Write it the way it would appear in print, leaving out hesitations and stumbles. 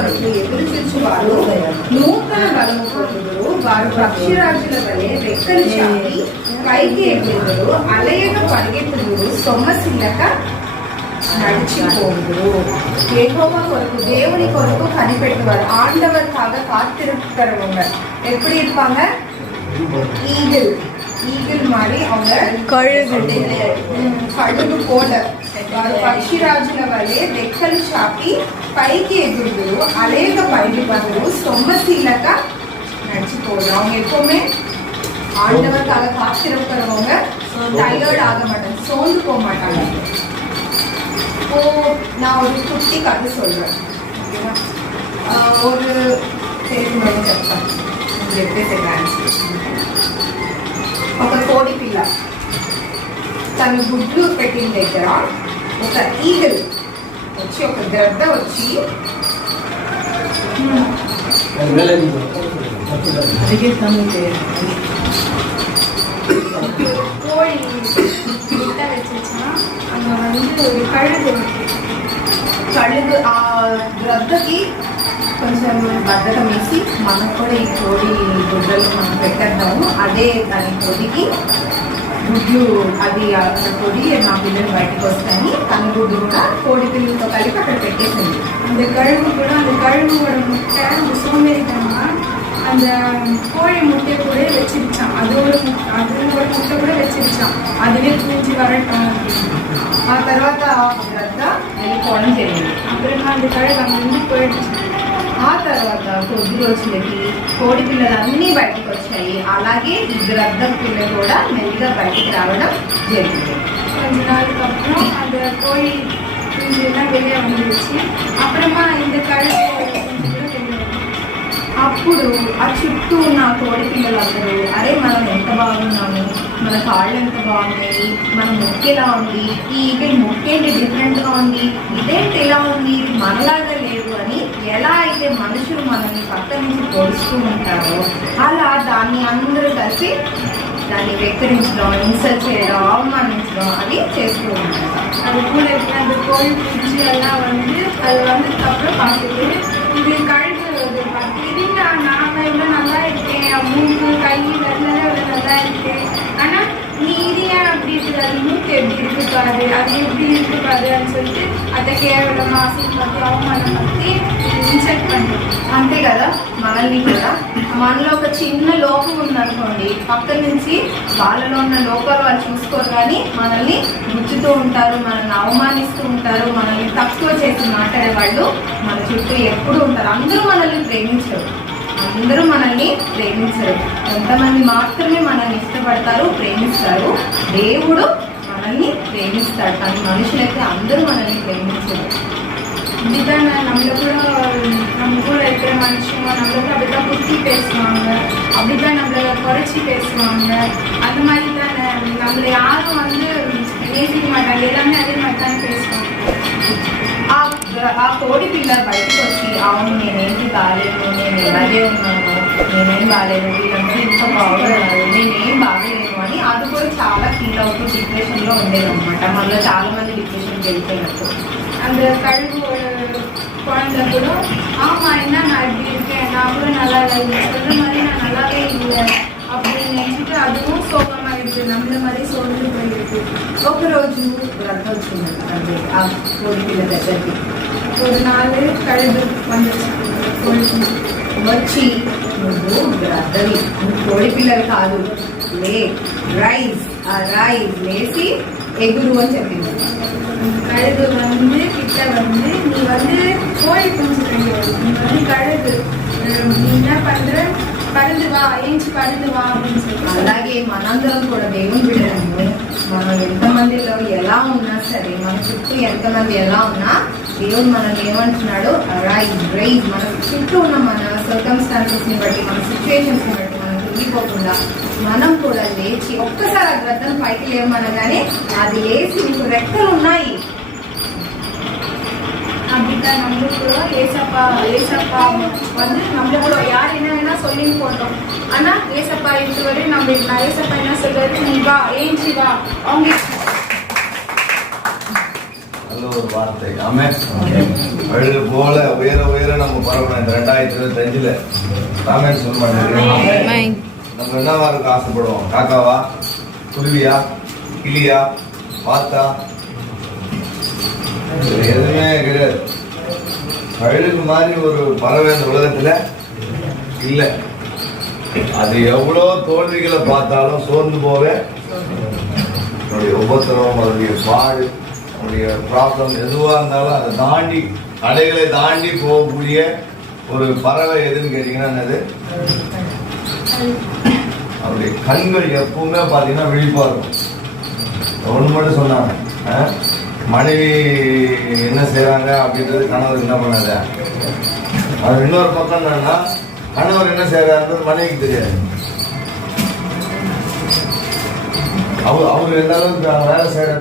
కొరకు ఎదురు చూచువారు నూతన బలము పొందుదురు. వారు పక్షిరాజుల వలె రెక్కలు చాపి పైకి ఎగురుదురు. అలయక పరిగెత్తుదురు, సొమ్మసిల్లక நடிச்சுப்போகுது. யெகோவா கொరకు தேவனி கொరకు கனிపెట్టుவார். ஆண்டவருக்காக காத்திருக்கிறவங்க எப்படி இருப்பாங்க? ஈகிள் மாதிரி அவங்க కడుగు పోల వారు పక్షిరాజుల వలె రెక్కలు చాపి పైకి ఎగురుదురు. అలేక బయటపడరు, సొమ్మశీలక நடிச்சுப்போகுது. அவங்க எப்பவுமே ஆண்டவருக்காக காத்திருக்கிறவங்க டயர்ட் ஆக மாட்டாங்க, சோர்ந்து போக மாட்டாங்க. இப்போ நான் ஒரு குட்டி கதை சொல்றேன். ஒரு పేరు చెప్తాను, చెప్పేసే ఒక కోడి పిల్ల తన గుడ్లు పెట్టిన దగ్గర ఒక ఈగల్ వచ్చి, ఒక గద్ద వచ్చి கோழி முட்டை வச்சுச்சுன்னா அங்கே வந்து ஒரு కళ్ళుగు ఆ గ్రద్దకి కొంచెం బద్దకం వేసి మనకు కూడా ఈ కోడి గుడ్డలు మనం పెట్టేద్దాము, అదే దాని కోడికి గుడ్లు, అది కోడి మా పిల్లలు బయటకు వస్తాయని తన గుడ్డు కూడా కోడి పిల్లలతో కలిపి అక్కడ పెట్టేసింది. அந்த கழுவோட முட்டை அந்த சோம்பேறித்தனமா அந்த கோழி முட்டையை கூட வச்சிருச்சான். அதோட முட்டை கூட வச்சிருச்சான். அதுவே தூஞ்சி வரட்டும். ఆ తర్వాత గ్రద్ద వెళ్ళిపోవడం జరిగింది. అప్పుడేమో அந்த కழுగు అన్నీ పోయిடுச்சு. ఆ తర్వాత కొద్ది రోజులకి కోడి పిల్లలు అన్నీ బయటకు వచ్చాయి. అలాగే ఈ గ్రద్ద పిల్ల కూడా మెల్లిగా బయటికి రావడం జరిగింది. கொஞ்ச நாளுக்கு அப்புறம் அந்த கோழி குஞ்சு எல்லாம் வெளியே வந்துருச்சு. அப்புறமா இந்த கழுகு అప్పుడు ఆ చుట్టూ ఉన్న కోడి పిల్లలందరూ అరే మనం ఎంత బాగున్నాము, మన కాళ్ళు ఎంత బాగున్నాయి, మన మొక్క ఎలా ఉంది, ఈ ఈగల్ మొక్కేంటి డిఫరెంట్గా ఉంది, ఇదేంటి ఎలా ఉంది, ఇది మనలాగా లేదు అని ఎలా అయితే మనుషులు మనల్ని పక్క నుంచి పొడుస్తూ ఉంటారో అలా దాన్ని అందరూ కలిసి దాన్ని వెక్కిరించడం, ఇన్సల్ట్ చేయడం, అవమానించడం అది చేస్తూ ఉంటారు. அது கூட இருக்கிற அந்த கோழி குஞ்சு எல்லாம் வந்து அது வந்ததுக்கப்புறம் பார்த்துட்டு இது கழுகு இதுங்க நாம இவ்வளோ நல்லா இருக்கேன், மூக்கு கை வெள்ளம் இவ்வளோ நல்லா இருக்கேன், ஆனால் நீ இது ஏன் அப்படி இருக்குது, அது மூக்கு எப்படி இருக்குப்பாரு, அது எப்படி இருக்குப்பாருன்னு சொல்லிட்டு அதை కేవలమా అసలు అవమానం పట్టి ఇన్సల్ట్ பண்ணுறோம். అంతే కదా, మనల్ని కూడా మనలో ఒక చిన్న లోపం ఉందనుకోండి, పక్కన నుంచి వాళ్ళలో ఉన్న లోపాలు వాళ్ళు చూసుకోరు కానీ మనల్ని గుచ్చుతూ ఉంటారు, మనల్ని అవమానిస్తూ ఉంటారు, మనల్ని తక్కువ చేసి మాట్లాడే వాళ్ళు మన చుట్టూ ఎప్పుడు ఉంటారు. అందరూ మనల్ని ప్రేమించరు, కొంతమంది మాత్రమే మనల్ని ఇష్టపడతారు, ప్రేమిస్తారు. దేవుడు మనల్ని ప్రేమిస్తాడు, కానీ మనుషులైతే అందరూ మనల్ని ప్రేమించరు. இப்படிதான் நம்ம கூட இருக்கிற மனுஷங்க நம்மள கூட அப்படிதான் குத்தி பேசுவாங்க, அப்படிதான் நம்மள குறைச்சி பேசுவாங்க. அந்த மாதிரி தானே நம்மள யாரும் வந்து நேசிக்க மாட்டாங்க, எல்லாமே அதே மாதிரி தானே பேசுவாங்க. ఆ కోడి పిల్ల బయటకు వచ్చి అవును నేనేంటి బాగాలేను, నేను ఇలాగే ఉన్నాను, నేనేం బాగాలేను, వీళ్ళందరూ ఇంత బాగున్నారు, నేనేం బాగాలేను అని అది కూడా చాలా ఫీల్ అవుతూ డిప్రెషన్లో ఉండేదన్నమాట. మనలో చాలా మంది డిప్రెషన్కి వెళ్ళిపోయినట్టు. அந்த கழுவோட குழந்தை கூட ஆமா என்ன நான் இப்படி இருக்கேன், நான் கூட நல்லா இல்லை, சொல்ற மாதிரி நான் நல்லாவே இல்லை அப்படின்னு நினைச்சிட்டு அதுவும் சோகமா இருக்கு, நம்மள மாதிரி சோர்ந்து போயிருக்கு. ఒకరోజు రద్ద వచ్చింది అంటే ఆ కోడి పిల్ల దగ్గరికి. ஒரு நாள் கழுகு வந்துச்சு, వచ్చి నువ్వు రద్దవి, నువ్వు కోడి పిల్లలు కాదు, లే రైజ్, ఆ రైజ్ లేచి ఎగురు అని చెప్పింది. கழுகு வந்து கிட்ட வந்து நீ வந்து கோழி குஞ்சு கிடையாது, நீ வந்து கழுகு, நீ என்ன பண்ற, பறந்து வா, ஏஞ்சி பறந்து వా அப்படின்னு சொல்லி. అలాగే మనందరం కూడా దేవుని బిడ్డలను మనం ఎంతమందిలో ఎలా ఉన్నా సరే, మన చుట్టూ ఎంతమంది ఎలా ఉన్నా దేవుడు మనల్ని ఏమంటున్నాడు, రైజ్ రైజ్. మన చుట్టూ ఉన్న మన సర్కమ్స్టాన్సెస్ని బట్టి, మన సిచ్యువేషన్స్ని బట్టి మనం తిరిగిపోకుండా మనం కూడా లేచి ఒక్కసారి ఆ గ్రద్దను పైకి లేవమనగానే అది లేచి నీకు రెక్కలు ఉన్నాయి. அப்படித்தான் நம்மளுக்கு ஏசப்பா வந்து நம்மளுக்கு யார் என்ன வேணா சொல்லிட்டு போட்டோம். ஆனா ஏசப்பா இதுவரை நம்ம ஏசப்பா என்ன சொல்றது, நீ வா, ஏஞ்சி வா, அவங்க சொல்ல ஒரு வார்த்தை. ஆமென். கழுகு போல உயர உயர நம்ம பரவணும். இந்த 2025 ஆமென் சொல்ல மாட்டேங்கிறேன். நம்ம என்னவா இருக்க ஆசைப்படுவோம்? காக்காவா, குருவியா, கிளியா, பாத்தா? எதுவுமே கிடையாது. கழுகு மாதிரி ஒரு பறவை இந்த உலகத்துல இல்லை. அது எவ்வளோ தோல்விகளை பார்த்தாலும் சோர்ந்து போவே, அவனுடைய உபத்திரவம், அவருடைய பாடு, அவருடைய ப்ராப்ளம் எதுவாக இருந்தாலும் அதை தாண்டி, அலைகளை தாண்டி போகக்கூடிய ஒரு பறவை எதுன்னு கேட்டீங்கன்னா என்னது? அவருடைய கண்கள் எப்பவுமே பார்த்தீங்கன்னா விழிப்பா இருக்கும். ஒன்று மட்டும் சொன்னாங்க, மனைவி என்ன செய்யறாங்க அப்படின்றது கணவர் என்ன பண்ணாத. அது இன்னொரு பக்கம் என்னன்னா, கணவர் என்ன செய்யறாருன்றது மனைவிக்கு தெரியாது. அவர் எந்த அளவுக்கு வேலை செய்யற